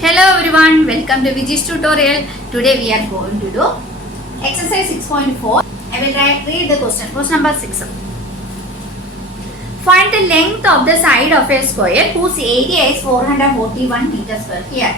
Hello everyone, welcome to Viji's tutorial. Today we are going to do exercise 6.4. I will read the question. Question number 6. Find the length of the side of a square whose area is 441 meters square. Here,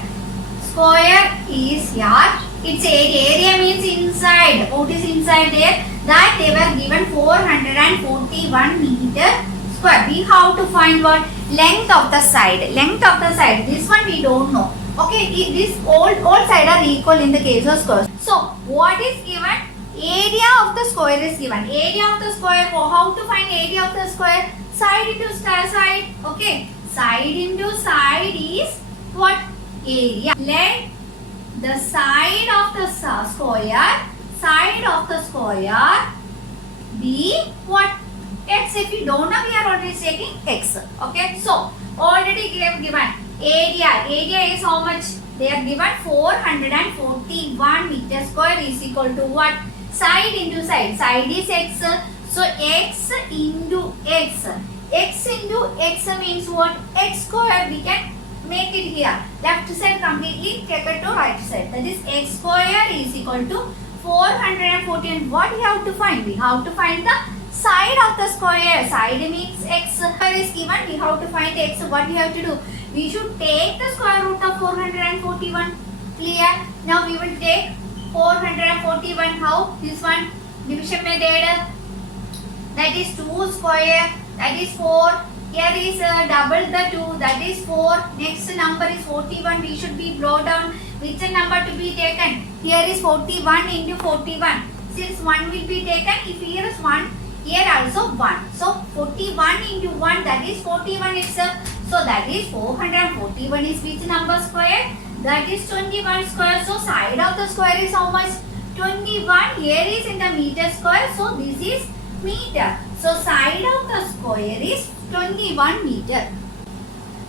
square is yard. Its area. Area means inside. What is inside there? That they were given 441 meter square. We have to find what? Length of the side. Length of the side. This one we don't know. Okay, this all sides are equal in the case of square. So, what is given? Area of the square is given. Area of the square, how to find area of the square? Side into side. Okay, side into side is what? Area. Let the side of the square be what? X. If you don't know, we are already taking X. Okay, so already given. Area is how much? They are given 441 meters square is equal to what? Side into side. Side is x. So x into x. X into x means what? X square. We can make it here. Left side completely take it to right side. That is x square is equal to 414. What we have to find? We have to find the side of the square. Side means x square is given. We have to find x. What we have to do? We should take the square root of 441. Clear? Now we will take 441. How? This one division method. That is 2 square. That is 4. Here is double the 2. That is 4. Next number is 41. We should be brought down. Which number to be taken? Here is 41 into 41. Since 1 will be taken, if here is 1, here also 1. So 41 into 1, that is 41 itself. So that is 441 is which number square? That is 21 square. So side of the square is how much? 21. Here is in the meter square. So this is meter. So side of the square is 21 meter.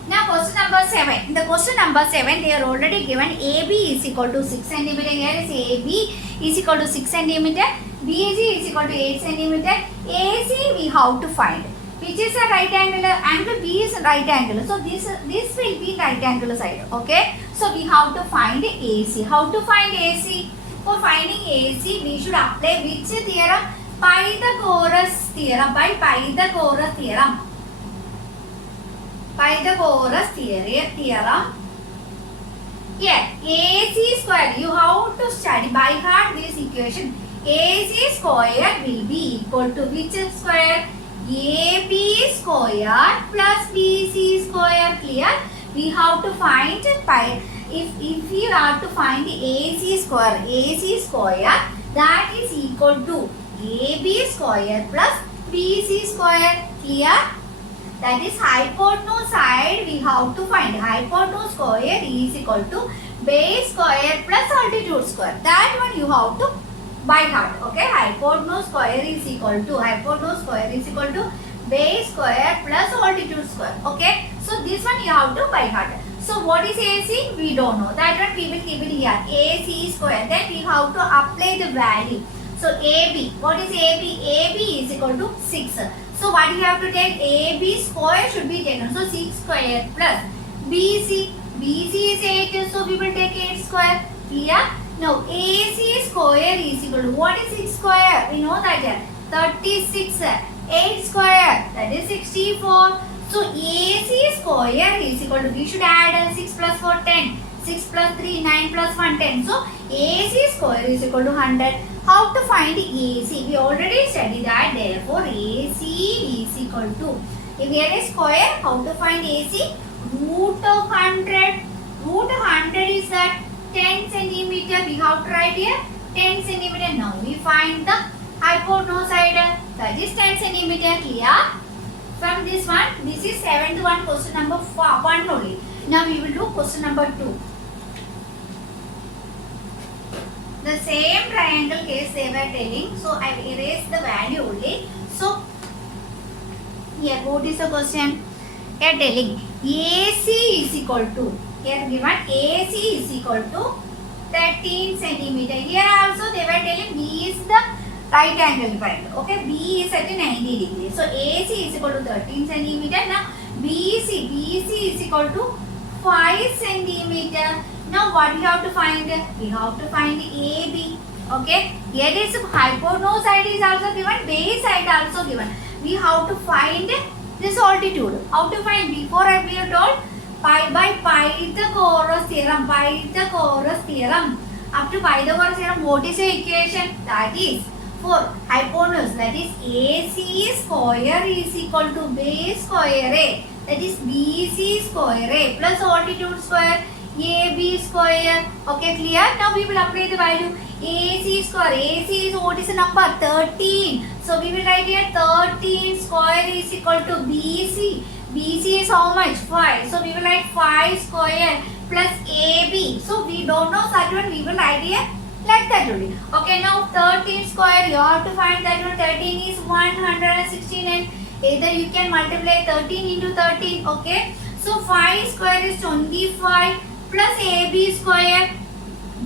Now question number 7. In the question number 7, they are already given AB is equal to 6 cm. Here is AB is equal to 6 cm. BG is equal to 8 cm. AC we have to find. Which is a right angle? Angle B is right angle. So this will be right angle side. Okay. So we have to find AC. How to find AC? For finding AC, we should apply which theorem? Pythagoras theorem. By Pythagoras theorem. Pythagoras theorem. Here, AC square. You have to study by heart this equation. AC square will be equal to which square? AB square plus BC square. Clear? We have to find if we have to find AC square that is equal to AB square plus BC square. Clear? That is hypotenuse side we have to find. Hypotenuse square is equal to base square plus altitude square. That one you have to by heart. Okay, hypotenuse square is equal to base square plus altitude square. Okay, so this one you have to by heart. So what is AC? We don't know. That one we will keep it here. AC square. Then we have to apply the value. So AB. What is AB? AB is equal to 6. So what you have to take? AB square should be taken. So 6 square plus BC. BC is 8. So we will take 8 square. Clear? Now AC square is equal to what is 6 square? We know that here. 36. 8 square, that is 64. So AC square is equal to, we should add 6 plus 4 10. 6 plus 3 9 plus 1 10. So AC square is equal to 100. How to find AC? We already studied that. Therefore AC is equal to, if here is square, how to find AC? Root of 100. Root 100 is that 10 centimeter. We have to write here 10 centimeter. Now we find the hypotenuse side. That is 10 centimeter. Clear? From this one, this is 7th one, question number 1 only. Now we will do question number 2. The same triangle case they were telling. So I will erase the value only. So here what is the question? They are telling AC is equal to, here given AC is equal to 13 centimeter. Here also they were telling B is the right angle triangle. Okay, B is at 90 degrees. So AC is equal to 13 centimeter. Now BC is equal to 5 centimeter. Now what we have to find? We have to find AB. Okay. Here is hypotenuse side is also given. Base side also given. We have to find this altitude. How to find? Before I have told pi by Pythagoras theorem. Pythagoras theorem. Up to Pythagoras theorem, what is the equation? That is for hypotenuse. That is AC square is equal to base square A. That is BC square A plus altitude square AB square. Okay, clear? Now we will apply the value. AC square. AC is what is the number? 13. So we will write here 13 square is equal to BC. BC is how much? 5. So we will write 5 square plus AB. So we don't know that one. We will write here like that only. Okay, now 13 square. You have to find that one. 13 is 116 and either you can multiply 13 into 13. Okay. So 5 square is 25 plus AB square.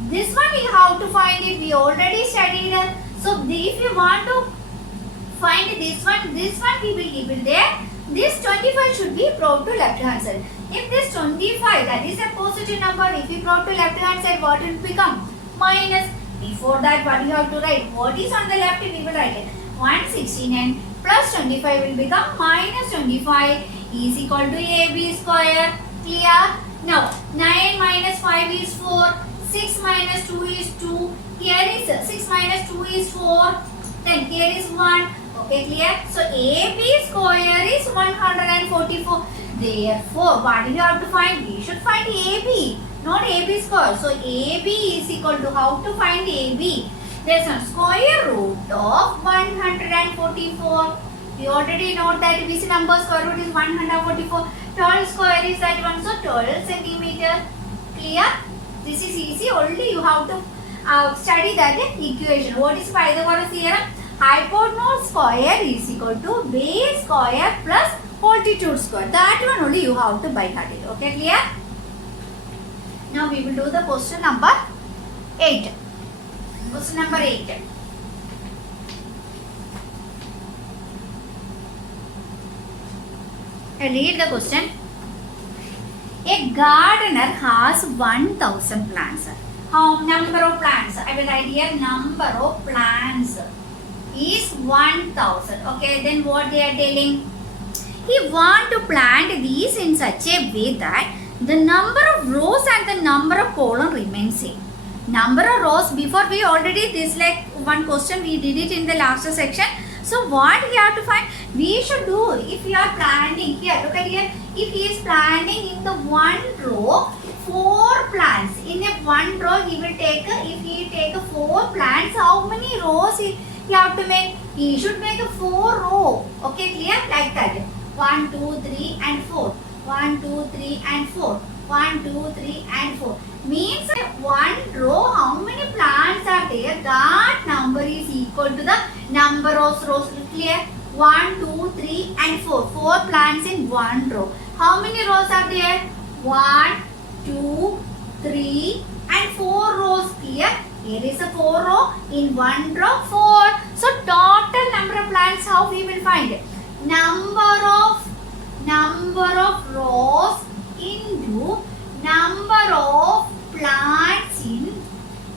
This one we have to find it. We already studied it. So if you want to find this one we will keep it there. This 25 should be brought to left hand side. If this 25, that is a positive number, if you brought to left hand side, what will become? Minus. Before that, what you have to write? What is on the left? We will write it. 116 and plus 25 will become minus 25 is equal to AB square. Clear? Now, 9 minus 5 is 4. 6 minus 2 is 2. Here is 6 minus 2 is 4. Then here is 1. Okay, clear? So AB square is 144. Therefore, what do you have to find? We should find AB, not AB square. So AB is equal to, how to find AB? There's a square root of 144. We already know that this number square root is 144. 12 square is that one, so 12 centimeter. Clear? This is easy. Only you have to study that equation. What is Pythagoras theorem? Hypotenuse square is equal to base square plus altitude square. That one only you have to by heart it. Okay, clear? Now we will do the question number 8. Question number 8. Read the question. A gardener has 1000 plants. How number of plants? I will write here number of plants is 1000. Okay, then what they are telling? He want to plant these in such a way that the number of rows and the number of columns remain same. Number of rows, before we already, this like one question we did it in the last section. So what we have to find? We should do, if we are planting here, look at here, if he is planting in the one row 4 plants, in a one row he will take, if he take 4 plants, how many rows he have to make? He should make a 4 row. Okay, clear? Like that. 1, 2, 3 and 4. 1, 2, 3 and 4. 1, 2, 3 and 4. Means one row, how many plants are there? That number is equal to the number of rows. Clear? 1, 2, 3 and 4. 4 plants in one row. How many rows are there? 1, 2, 3 and 4 rows. Clear? Here is a 4 row. In one row 4. So total number of plants, how we will find it? Number of rows into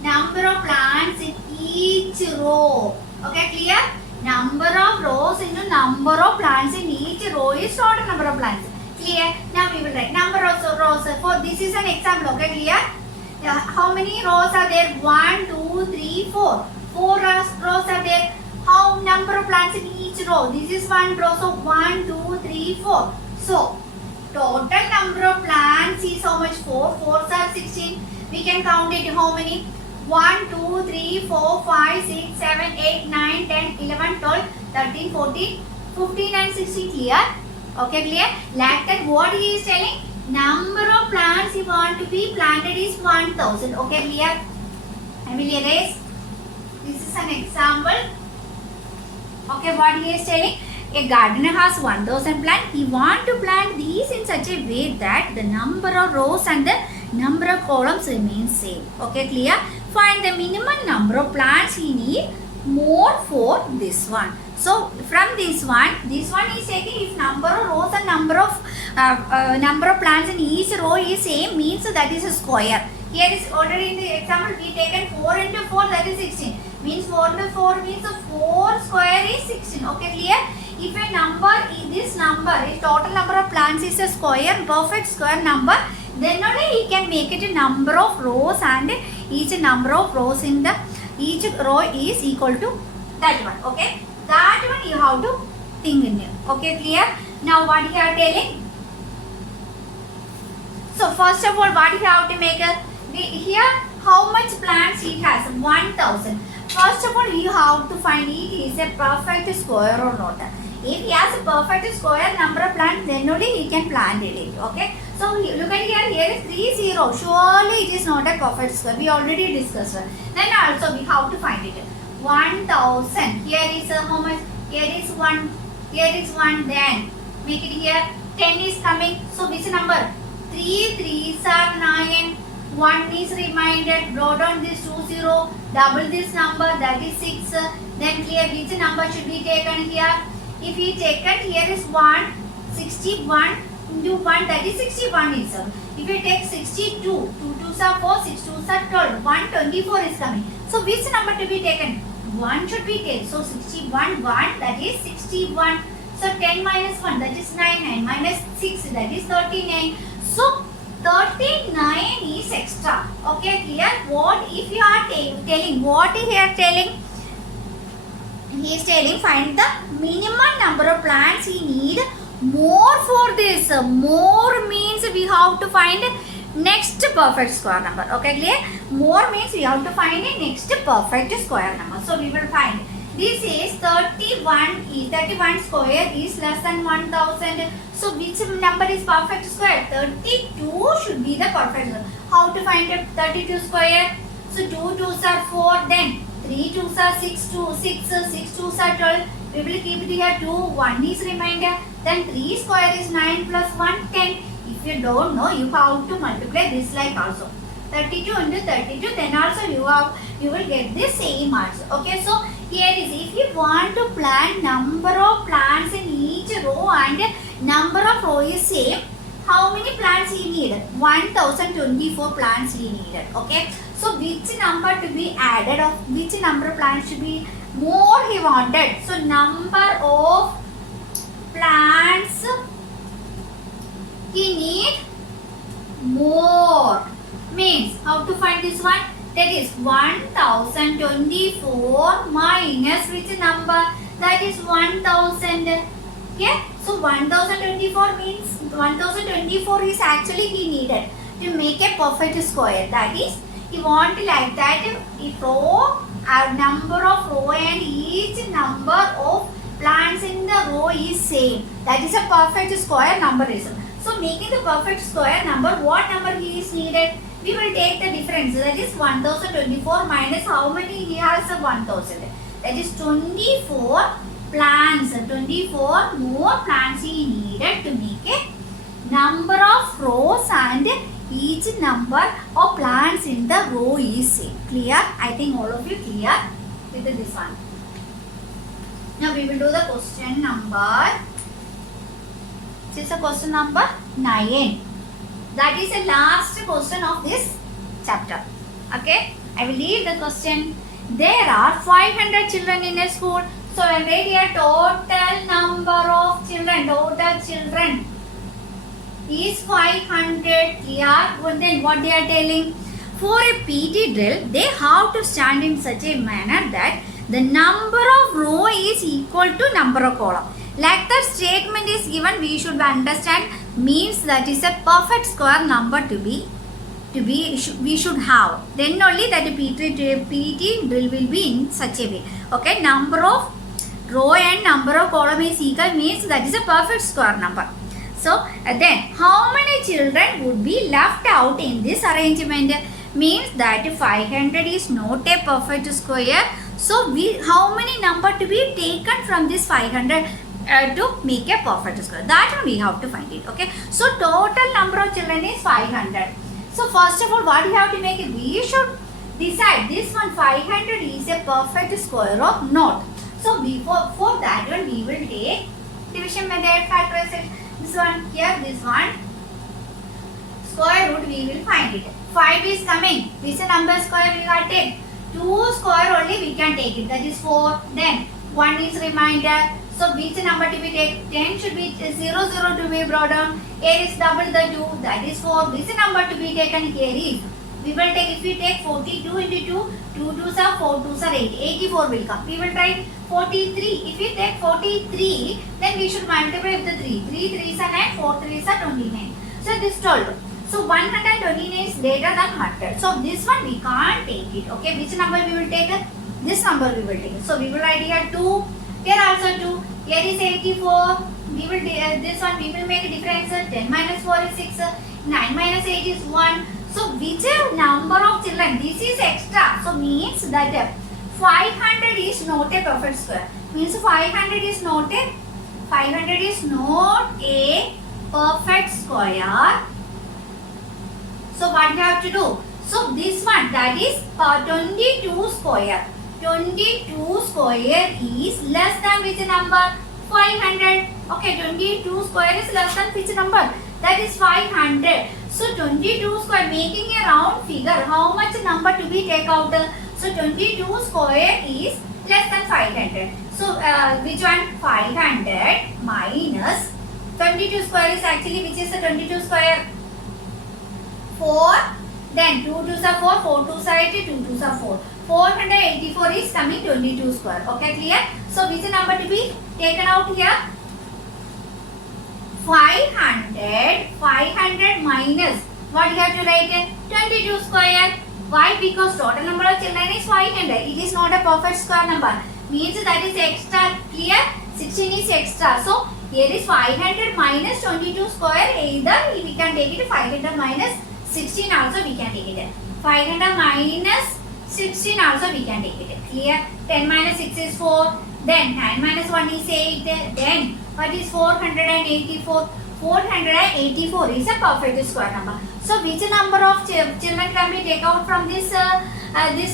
number of plants in each row. Okay, clear? Number of rows into number of plants in each row is total number of plants. Clear? Now we will write number of rows. For this is an example. Okay, clear? How many rows are there? 1, 2, 3, 4. 4 rows are there. How number of plants in each row? This is one row. So 1, 2, 3, 4. So total number of plants is how much? 4. 4s are 16. We can count it. How many? 1, 2, 3, 4, 5, 6, 7, 8, 9, 10, 11, 12, 13, 14, 15 and 16. Clear? Okay, clear? Like that, what he is telling? Number of plants you want to be planted is 1000. Okay, clear? I will erase. This is an example. Okay, what he is telling? A gardener has 1000 plants. He want to plant these in such a way that the number of rows and the number of columns remain same. Okay, clear? Find the minimum number of plants he need more for this one. So from this one is taking if number of rows and number of plants in each row is same, means that is a square. Here is already in the example we taken 4 into 4, that is 16. Means 4 into 4 means 4 square is 16. Okay, clear? If a number is this number, if total number of plants is a square, perfect square number, then only he can make it a number of rows, and each number of rows in the each row is equal to that one. Okay, that one you have to think in here. Okay, clear? Now what you are telling? So first of all, what you have to make here, how much plants it has? 1000. First of all, you have to find it is a perfect square or not. If he has a perfect square number of plants, then only he can plant it. Okay. So look at here. Here is 30. Surely it is not a perfect square. We already discussed. Then also we have to find it. 1000. Here is how much? Here is 1. Here is 1. Then make it here. 10 is coming. So which number? 3 3s are 9. 1 is reminded. Draw down this 20. Double this number. That is 6. Then clear which number should be taken here? If we taken here is 1. 61 into 1, that is 61 itself. If we take 62, 2 2s are 4, 6 2s are 12, 124 is coming. So which number to be taken? 1 should be taken. So 61, 1, that is 61. So 10 minus 1, that is 9, 9 minus 6, that is 39. So 39 is extra. Okay, clear? What if you are telling, what he is telling? He is telling find the minimum number of plants he need. More for this. More means we have to find next perfect square number. Okay, clear? More means we have to find a next perfect square number. So we will find this is 31 square is less than 1000. So which number is perfect square? 32 should be the perfect square. How to find a 32 square? So 2 2s are 4, then 3 2s are 6 2s are 12. We will keep it here 2, 1 is remainder. Then 3 square is 9 plus 1, 10. If you don't know, you have to multiply this like also. 32 into 32, then also you will get the same answer. Okay, so here is if you want to plant number of plants in each row and number of row is same, how many plants he need? 1024 plants he needed. Okay, so which number to be added of which number of plants should be more he wanted? So number of plants he need more, means how to find this one? That is 1024 minus which number? That is 1000. Okay, so 1024 means 1024 is actually he needed to make a perfect square. That is, he want like that if row number of row and each number of plants in the row is same. That is a perfect square number is. So making the perfect square number, what number he is needed? We will take the difference. That is 1024 minus how many he has? 1000. That is 24 plants. 24 more plants he needed to make a number of rows and each number of plants in the row is same. Clear? I think all of you clear with this one. Now we will do the question number. This is a question number 9. That is the last question of this chapter. Okay, I will read the question. There are 500 children in a school. So I will write here total number of children. Total children is 500. Clear? Then what they are telling? For a PT drill, they have to stand in such a manner that the number of row is equal to number of column. Like the statement is given, we should understand means that is a perfect square number to be we should have. Then only that PT drill will be in such a way. Okay, number of row and number of column is equal means that is a perfect square number. So then how many children would be left out in this arrangement? Means that 500 is not a perfect square. So how many number to be taken from this 500 to make a perfect square? That one we have to find it. Okay, so total number of children is 500. So first of all, what we have to make it? We should decide this one 500 is a perfect square or not. So for that one we will take division method, factorization. This one here, this one. Square root we will find it. 5 is coming. Which number square we got take? 2 square only we can take it. That is 4. Then 1 is remainder. So which number to be taken? 10 should be 0, 0 to be brought down. Here is double the 2. That is 4. Which number to be taken here is? We will take, if we take 42 into 2, 2 2s are 4 2s are 8. 84 will come. We will try 43. If we take 43, then we should multiply with the 3. 3 3s are 9, 4 3s are 29. So this 12. So 129 is greater than 100. So this one we can't take it. Okay, which number we will take? This number we will take. So we will write here 2. Here also 2. Here is 84. We will this one we will make a difference. 10 minus 4 is 6. 9 minus 8 is 1. So which number of children? This is extra. So means that 500 is not a perfect square. Means 500 is not a perfect square. So what you have to do? So this one, that is 22 square. 22 square is less than which number? 500. Okay, 22 square is less than which number? That is 500. So 22 square, making a round figure, how much number to be take out? So 22 square is less than 500. So which one? 500 minus 22 square is actually, which is the 22 square? 4. Then 2 2s are 4, 4 2s are 80, 2 2s are 4. 484 is coming 22 square. Okay, clear? So which number to be taken out here? 500 minus, what you have to write? 22 square. Why? Because total number of children is 500. It is not a perfect square number. Means that is extra. Clear? 16 is extra. So here is 500 minus 22 square. Either we can take it 500 minus 16 also we can take it. 500 minus 16 also we can take it. Clear? 10 minus 6 is 4. Then 9 minus 1 is 8. Then what is 484? 484 is a perfect square number. So which number of children can be taken out from this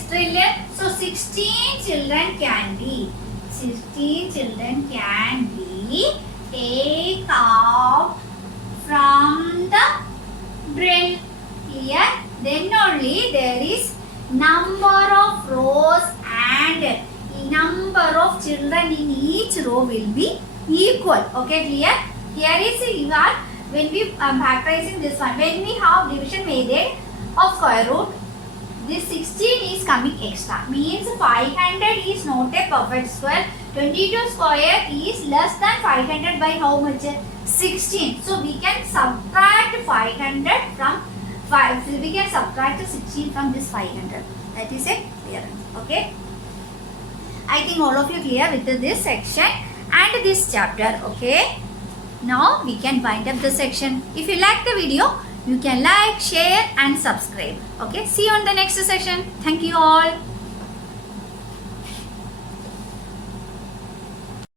trillion? So 16 children can be. 16 children can be taken out from the drill. Clear? Then only there is number of rows and number of children in each row will be equal. Okay, clear? Here is when we factorizing this one, when we have division method of square root, this 16 is coming extra. Means 500 is not a perfect square. 22 square is less than 500 by how much? 16. So we can subtract 500 from 5. We can subtract 16 from this 500. That is a clearance. Okay. I think all of you clear with this section and this chapter. Okay. Now we can wind up the section. If you like the video, you can like, share and subscribe. Okay. See you on the next section. Thank you all.